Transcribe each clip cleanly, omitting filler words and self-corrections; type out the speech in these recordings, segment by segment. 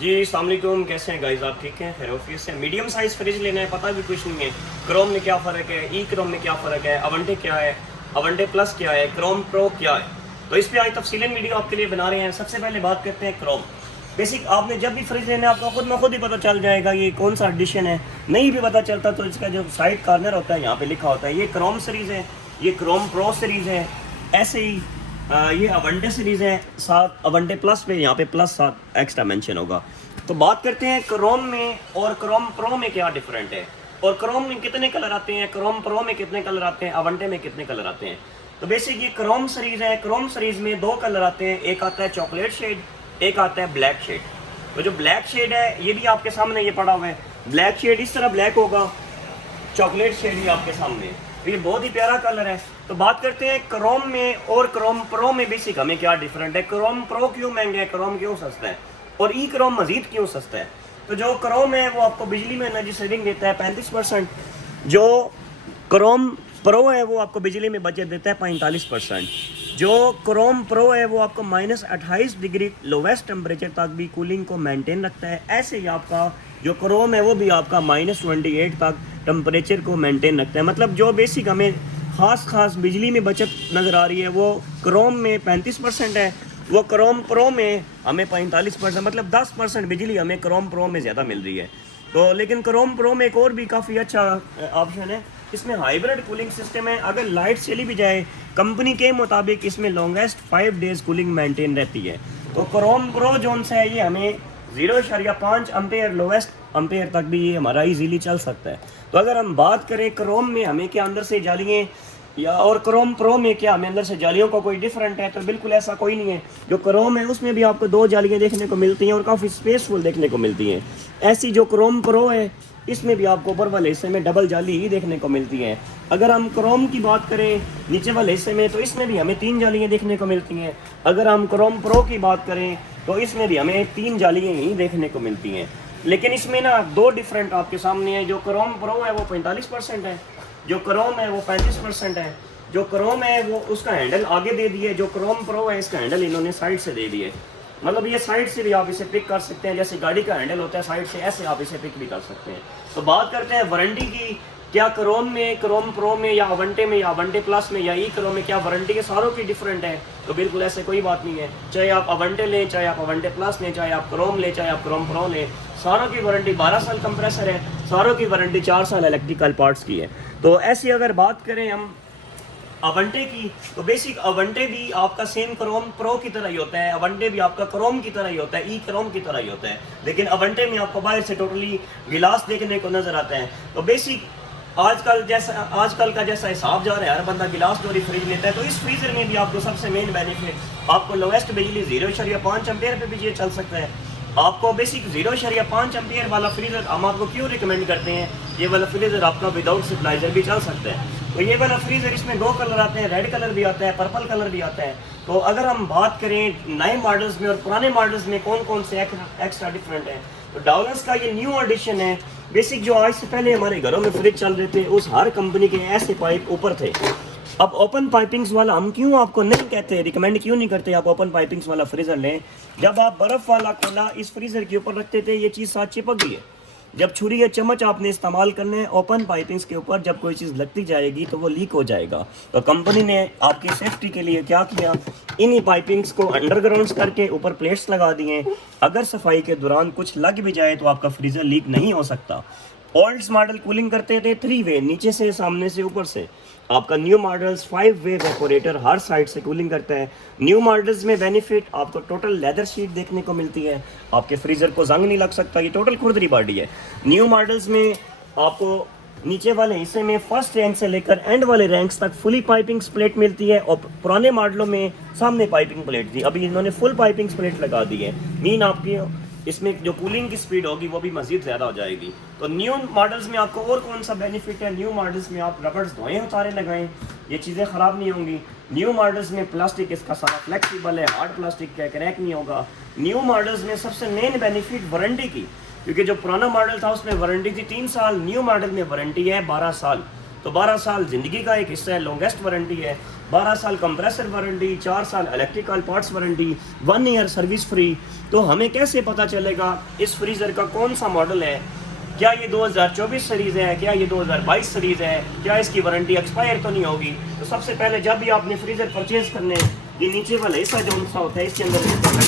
जी अस्सलाम वालेकुम, कैसे हैं गाइस? आप ठीक हैं? खैर ऑफिस से मीडियम साइज़ फ्रिज लेना है, पता भी कुछ नहीं है क्रोम में क्या फ़र्क है, ई क्रोम में क्या फ़र्क है, अवंटे क्या है, अवंटे प्लस क्या है, क्रोम प्रो क्या है। तो इस पे आज तफसीलन वीडियो आपके लिए बना रहे हैं। सबसे पहले बात करते हैं क्रोम। बेसिक आपने जब भी फ्रिज लेना है आपको खुद ही पता चल जाएगा ये कौन सा एडिशन है। नहीं भी पता चलता तो इसका जो साइड कॉर्नर होता है यहाँ पे लिखा होता है ये क्रोम सीरीज़ है, ये क्रोम प्रो सीरीज़ है। ऐसे ही ये अवंटे सीरीज़ है, साथ अवंटे प्लस पे यहाँ पे प्लस साथ एक्स्ट्रा मेंशन होगा। तो बात करते हैं क्रोम में और क्रोम प्रो में क्या डिफरेंट है, और क्रोम में कितने कलर आते हैं, क्रोम प्रो में कितने कलर आते हैं, अवंटे में कितने कलर आते हैं। तो बेसिक ये क्रोम सीरीज़ है। क्रोम सीरीज़ में दो कलर आते हैं, एक आता है चॉकलेट शेड, एक आता है ब्लैक शेड। तो जो ब्लैक शेड है ये भी आपके सामने ये पड़ा हुआ है। ब्लैक शेड इस तरह ब्लैक होगा, चॉकलेट शेड ही आपके सामने। तो ये बहुत ही प्यारा कलर है। तो बात करते हैं क्रोम में और क्रोम प्रो में बेसिक हमें क्या डिफरेंट है, क्रोम प्रो क्यों महंगा है, क्रोम क्यों सस्ता है, और ई क्रोम मजीद क्यों सस्ता है। तो जो क्रोम है वो आपको बिजली में एनर्जी सेविंग देता है 35%, जो क्रोम प्रो है वो आपको बिजली में बचत देता है 45%। जो क्रोम प्रो है वो आपको -28 डिग्री लोवेस्ट टेम्परेचर तक भी कूलिंग को मेंटेन रखता है। ऐसे ही आपका जो क्रोम है वो भी आपका -28 तक टेम्परेचर को मेंटेन रखता है। मतलब जो बेसिक हमें खास बिजली में बचत नज़र आ रही है वो क्रोम में 35% है, वो क्रोम प्रो में हमें 45%, मतलब 10% बिजली हमें क्रोम प्रो में ज़्यादा मिल रही है। तो लेकिन क्रोम प्रो में एक और भी काफ़ी अच्छा ऑप्शन है, इसमें हाइब्रिड कूलिंग सिस्टम है। अगर लाइट चली भी जाए कंपनी के मुताबिक इसमें लॉन्गेस्ट 5 डेज़ कूलिंग मेंटेन रहती है। तो क्रोम प्रो जोन से है ये हमें 0.5 अम्पेयर लोवेस्ट अम्पेयर तक भी ये हमारा इजीली चल सकता है। तो अगर हम बात करें क्रोम में हमें क्या अंदर से जालियाँ या और क्रोम प्रो में क्या हमें अंदर से जालियों का कोई डिफरेंट है, तो बिल्कुल ऐसा कोई नहीं है। जो क्रोम है उसमें भी आपको 2 जालियाँ देखने को मिलती हैं और काफ़ी स्पेसफुल देखने को मिलती हैं। ऐसी जो क्रोम प्रो है इसमें भी आपको ऊपर वाले हिस्से में डबल जाली ही देखने को मिलती है। अगर हम क्रोम की बात करें नीचे वाले हिस्से में तो इसमें भी हमें 3 जालियाँ देखने को मिलती हैं। अगर हम क्रोम प्रो की बात करें तो इसमें भी हमें 3 जालियाँ ही देखने को मिलती हैं। लेकिन इसमें ना 2 डिफरेंट आपके सामने है। जो क्रोम प्रो है वो 45% है, जो क्रोम है वो 35% है। जो क्रोम है वो उसका हैंडल आगे दे दिए, जो क्रोम प्रो है इसका हैंडल इन्होंने साइड से दे दिए। मतलब ये साइड से भी आप इसे पिक कर सकते हैं, जैसे गाड़ी का हैंडल होता है साइड से, ऐसे आप इसे पिक भी कर सकते हैं। तो बात करते हैं वारंटी की। क्या क्रोम में, क्रोम प्रो में या अवंटे में या अवंटे प्लस में या ई क्रोम में क्या वारंटी के सारों की डिफरेंट है? तो बिल्कुल ऐसे कोई बात नहीं है। चाहे आप अवंटे लें, चाहे आप अवंटे प्लस लें, चाहे आप क्रोम लें, चाहे आप क्रोम प्रो लें, सारों की वारंटी 12 साल कंप्रेसर है, सारों की वारंटी 4 साल इलेक्ट्रिकल पार्ट्स की है। तो ऐसी अगर बात करें हम अवंटे की तो बेसिक अवंटे भी आपका सेम क्रोम प्रो की तरह ही होता है, अवंटे भी आपका क्रोम की तरह ही होता है, ई क्रोम की तरह ही होता है। लेकिन अवंटे में आपको बाहर से टोटली गिलास देखने को नजर आता है। तो बेसिक आजकल का जैसा हिसाब जा रहा है, हर बंदा गिलास डोरी फ्रिज लेता है। तो इस फ्रीजर में भी आपको सबसे मेन बेनिफिट, आपको लोवेस्ट बिजली 0.5 एम्पेयर पे भी ये चल सकता है। आपको बेसिक 0.5 एम्पेयर वाला फ्रीजर हम आपको क्यों रिकमेंड करते हैं, ये वाला फ्रीजर आपका विदाउट स्टेबलाइजर भी चल सकता है। तो ये वाला फ्रीजर, इसमें 2 कलर आते हैं, रेड कलर भी आता है, पर्पल कलर भी आता है। तो अगर हम बात करें नए मॉडल्स में और पुराने मॉडल्स में कौन कौन से एक्स्ट्रा डिफरेंट है, तो डाउलर्स का ये न्यू एडिशन है। बेसिक जो आज से पहले हमारे घरों में फ्रिज चल रहे थे उस हर कंपनी के ऐसे पाइप ऊपर थे। अब ओपन पाइपिंग्स वाला हम क्यों आपको नहीं कहते, रिकमेंड क्यों नहीं करते आप ओपन पाइपिंग्स वाला फ्रीजर लें। जब आप बर्फ़ वाला कोला इस फ्रीजर के ऊपर रखते थे ये चीज़ साथ चिपक गई है। जब छुरी या चम्मच आपने इस्तेमाल करने हैं ओपन पाइपिंग्स के ऊपर, जब कोई चीज़ लगती जाएगी तो वो लीक हो जाएगा। तो कंपनी ने आपकी सेफ्टी के लिए क्या किया, इन्हीं पाइपिंग्स को अंडरग्राउंड करके ऊपर प्लेट्स लगा दिए। अगर सफाई के दौरान कुछ लग भी जाए तो आपका फ्रीजर लीक नहीं हो सकता। ओल्ड मॉडल कूलिंग करते थे 3 वे, नीचे से, सामने से, ऊपर से। आपका न्यू मॉडल्स 5 वे वेपोरेटर हर साइड से कूलिंग करता है। न्यू मॉडल्स में बेनिफिट आपको टोटल लेदर शीट देखने को मिलती है, आपके फ्रीजर को जंग नहीं लग सकता, ये टोटल खुरदरी बॉडी है। न्यू मॉडल्स में आपको नीचे वाले हिस्से में फर्स्ट रैंक से लेकर एंड वाले रैंक्स तक फुली पाइपिंग प्लेट मिलती है, और पुराने मॉडलों में सामने पाइपिंग प्लेट थी, अभी इन्होंने फुल पाइपिंग प्लेट लगा दी है। मीन आपकी इसमें जो कूलिंग की स्पीड होगी वो भी मज़ीद ज़्यादा हो जाएगी। तो न्यू मॉडल्स में आपको और कौन सा बेनिफिट है, न्यू मॉडल्स में आप रबर्स धोएं उतारे लगाएं, ये चीज़ें ख़राब नहीं होंगी। न्यू मॉडल्स में प्लास्टिक इसका सारा फ्लेक्सिबल है, हार्ड प्लास्टिक का, क्रैक नहीं होगा। न्यू मॉडल्स में सबसे मेन बेनिफिट वारंटी की, क्योंकि जो पुराना मॉडल था उसमें वारंटी थी 3 साल, न्यू मॉडल में वारंटी है 12 साल। तो 12 साल ज़िंदगी का एक हिस्सा है, लॉन्गेस्ट वारंटी है। 12 साल कंप्रेसर वारंटी, 4 साल electrical parts warranty, 1 year service free. तो हमें कैसे पता चलेगा इस फ्रीज़र का कौन सा मॉडल है? क्या ये 2024 सीरीज़ है, क्या ये 2022 सीरीज़ है, क्या इसकी वारंटी एक्सपायर तो नहीं होगी? तो सबसे पहले जब भी आपने फ्रीज़र परचेज़ करने, ये नीचे वाला हिस्सा जो सा होता है इसके अंदर होता है,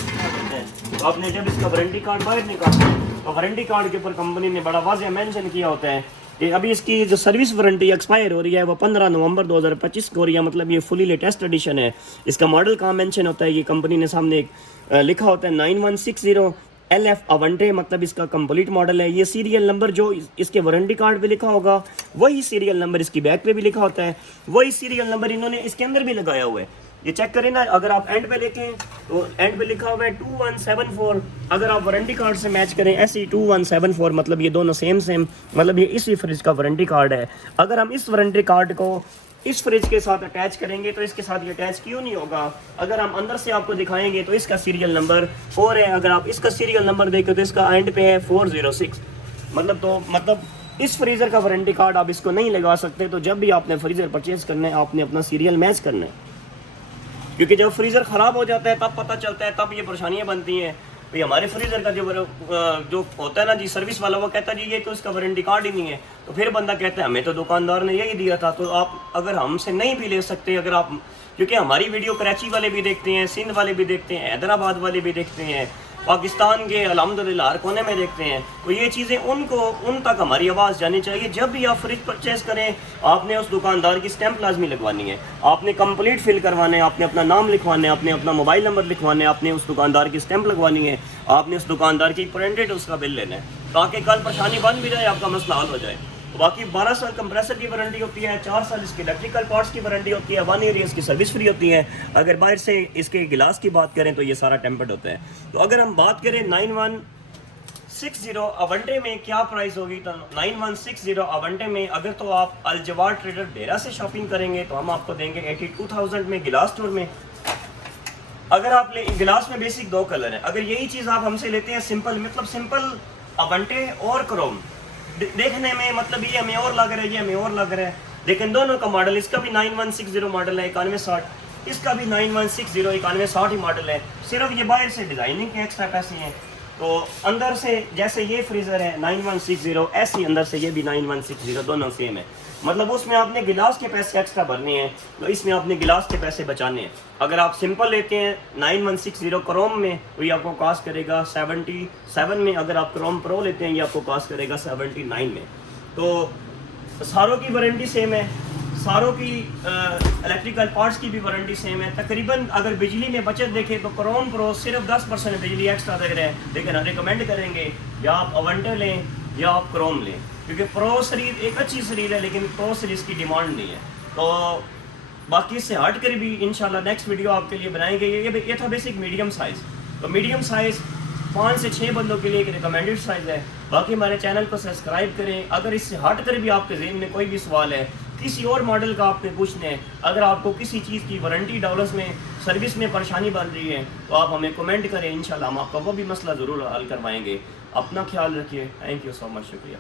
तो आपने जब इसका वारंटी कार्ड बाहर निकाला तो वारंटी कार्ड के ऊपर कंपनी ने बड़ा वाज़ेह मेंशन किया होता है कि अभी इसकी जो सर्विस वारंटी एक्सपायर हो रही है वो 15 नवंबर 2025 को हो रही है। मतलब ये फुली लेटेस्ट एडिशन है। इसका मॉडल कहाँ मेंशन होता है, ये कंपनी ने सामने एक लिखा होता है 9160 LF अवंटे, मतलब इसका कंप्लीट मॉडल है। ये सीरियल नंबर जो इसके वारंटी कार्ड पे लिखा होगा वही सीरियल नंबर इसकी बैक पे भी लिखा होता है, वही सीरियल नंबर इन्होंने इसके अंदर भी लगाया हुआ है। ये चेक करें ना, अगर आप एंड पे देखें तो एंड पे लिखा हुआ है 2174। अगर आप वारंटी कार्ड से मैच करें SE 2174, मतलब ये दोनों सेम मतलब ये इसी फ्रिज का वारंटी कार्ड है। अगर हम इस वारंटी कार्ड को इस फ्रिज के साथ अटैच करेंगे तो इसके साथ ये अटैच क्यों नहीं होगा? अगर हम अंदर से आपको दिखाएंगे तो इसका सीरियल नंबर 4 है। अगर आप इसका सीरियल नंबर देखें तो इसका एंड पे है 406। मतलब इस फ्रीज़र का वारंटी कार्ड आप इसको नहीं लगा सकते। तो जब भी आपने फ्रीज़र परचेज़ करना है आपने अपना सीरियल मैच करना है, क्योंकि जब फ्रीज़र ख़राब हो जाता है तब पता चलता है, तब ये परेशानियाँ बनती हैं। भाई हमारे फ्रीज़र का जो होता है ना जी, सर्विस वाला वो कहता है जी ये तो इसका वारंटी कार्ड ही नहीं है। तो फिर बंदा कहता है हमें तो दुकानदार ने यही दिया था। तो आप अगर हमसे नहीं भी ले सकते, अगर आप, क्योंकि हमारी वीडियो कराची वाले भी देखते हैं, सिंध वाले भी देखते हैं, हैदराबाद वाले भी देखते हैं, पाकिस्तान के अल्हम्दुलिल्लाह हर कोने में देखते हैं। तो ये चीज़ें उन तक हमारी आवाज़ जानी चाहिए। जब भी आप फ्रिज परचेज़ करें आपने उस दुकानदार की स्टैंप लाजमी लगवानी है, आपने कंप्लीट फिल करवाना है, आपने अपना नाम लिखवाना है, आपने अपना मोबाइल नंबर लिखवाना है, आपने उस दुकानदार की स्टैंप लगवानी है, आपने उस दुकानदार की प्रिंटेड उसका बिल लेना है, ताकि कल परेशानी बन भी जाए, आपका मसला हल हो जाए। तो बाकी 12 साल कंप्रेसर की वारंटी होती है, 4 साल इसके इलेक्ट्रिकल पार्ट्स की वारंटी होती है, 1 ईयर इसकी सर्विस फ्री होती है। अगर बाहर से इसके गिलास की बात करें तो ये सारा टेम्पर्ड होता है। तो अगर हम बात करें 9160 अवंटे में क्या प्राइस होगी, तो 9160 अवंटे में अगर तो आप अलजवार ट्रेडर डेरा से शॉपिंग करेंगे तो हम आपको देंगे 82,000 में गिलास स्टोर में। अगर आप गिलास में बेसिक 2 कलर है, अगर यही चीज़ आप हमसे लेते हैं सिंपल, मतलब सिंपल अवंटे और क्रोम, देखने में मतलब ये हमें और लग रहा है, ये हमें और लग रहा है, लेकिन दोनों का मॉडल, इसका भी 9160 मॉडल है 9160, इसका भी 9160 9160 ही मॉडल है। सिर्फ ये बाहर से डिज़ाइनिंग के एक्स्ट्रा पैसे हैं। तो अंदर से जैसे ये फ्रीज़र है 9160, ऐसे अंदर से ये भी 9160, दोनों सेम है। मतलब उसमें आपने गिलास के पैसे एक्स्ट्रा भरने हैं, तो इसमें आपने गिलास के पैसे बचाने हैं। अगर आप सिंपल लेते हैं 9160 क्रोम में तो ये आपको कॉस्ट करेगा 77 में। अगर आप क्रोम प्रो लेते हैं ये आपको कॉस्ट करेगा 79 में। तो सारों की वारंटी सेम है, सारों की इलेक्ट्रिकल पार्ट्स की भी वारंटी सेम है। तकरीबन अगर बिजली में बचत देखें तो क्रोम प्रो सिर्फ 10% बिजली एक्स्ट्रा दे रहे हैं, लेकिन हम रिकमेंड करेंगे या आप अवंटे लें या आप क्रोम लें, क्योंकि प्रो सीरीज एक अच्छी सीरीज है लेकिन प्रो सीरीज़ की डिमांड नहीं है। तो बाकी इससे हट कर भी इंशाल्लाह नेक्स्ट वीडियो आपके लिए बनाएंगे। ये था बेसिक मीडियम साइज़। तो मीडियम साइज़ 5 से 6 बंदों के लिए एक रिकमेंडेड साइज़ है। बाकी हमारे चैनल को सब्सक्राइब करें। अगर इससे हट कर भी आपके ज़हन में कोई भी सवाल है, किसी और मॉडल का आपने पूछना है, अगर आपको किसी चीज़ की वारंटी डॉलर्स में सर्विस में परेशानी बन रही है तो आप हमें कमेंट करें, इंशाल्लाह हम आपका वो भी मसला ज़रूर हल करवाएंगे। अपना ख्याल रखिए। थैंक यू सो मच, शुक्रिया।